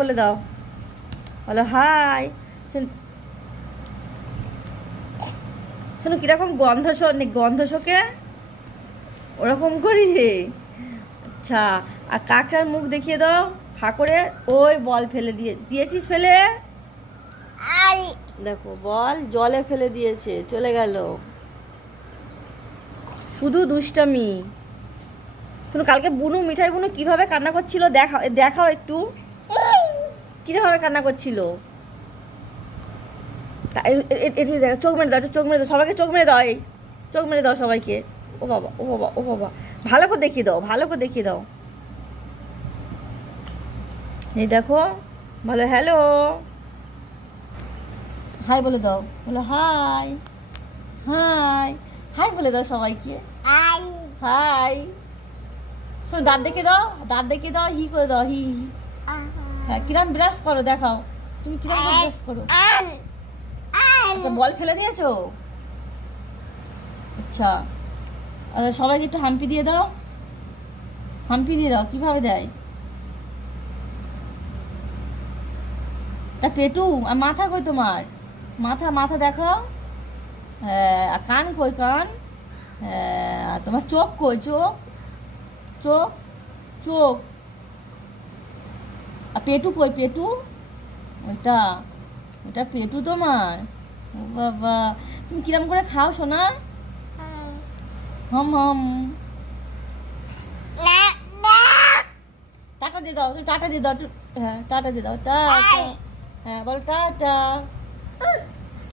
বলে দাও, বলো হাই। শোনো কিরকম গন্ধ শোকে, ওরকম করি। আচ্ছা, আর কাকড়ার মুখ দেখিয়ে দাও হা করে। ওই বল ফেলে দিয়েছিস ফেলে, দেখো বল জলে ফেলে দিয়েছে, চলে গেল। শুধু দুষ্টামি। শোনো কালকে মিঠাই বুনু কিভাবে কান্না করছিল দেখাও একটু, কিভাবে কান্না করছিল। একটু দেখো, চোখ মেরে দাও, একটু চোখ মেরে দাও সবাইকে, চোখ মেরে দাও, এই চোখ মেরে দাও সবাইকে। ও বাবা ও বাবা ও বাবা, ভালো করে দেখিয়ে দাও, ভালো করে দেখিয়ে দাও। এই দেখো, ভালো, হ্যালো, হাই বলে দাও, বলো হাই হাই হাই বলে দাও সবাইকে, হাই। শোনো দাঁত দেখে দাও, দাঁত দেখে দাও, হি করে দাও, হি হি। হ্যাঁ, কিরম ব্রাশ করো দেখাও, তুমি কিরম ব্রাশ করো। আচ্ছা, বল ফেলে দিয়েছো। আচ্ছা, সবাইকে একটু হাম্পি দিয়ে দাও, হাম্পি দিয়ে দাও, কিভাবে দেয়। তা পেটু আর মাথা কই তোমার, মাথা দেখাও। হ্যাঁ, আর কান কই, কান। হ্যাঁ, আর তোমার চোখ কই, চোখ চোখ চোখ। আর পেটু কই, পেটু, ওইটা ওটা পেটু তোমার। ও বাবা, তুমি কিরম করে খাও সোনা, হম হম। টাটা দিয়ে দাও, টাটা দিয়ে দাও, হ্যাঁ টাটা দিয়ে দাও, টাটা। হ্যাঁ বলো টাটা।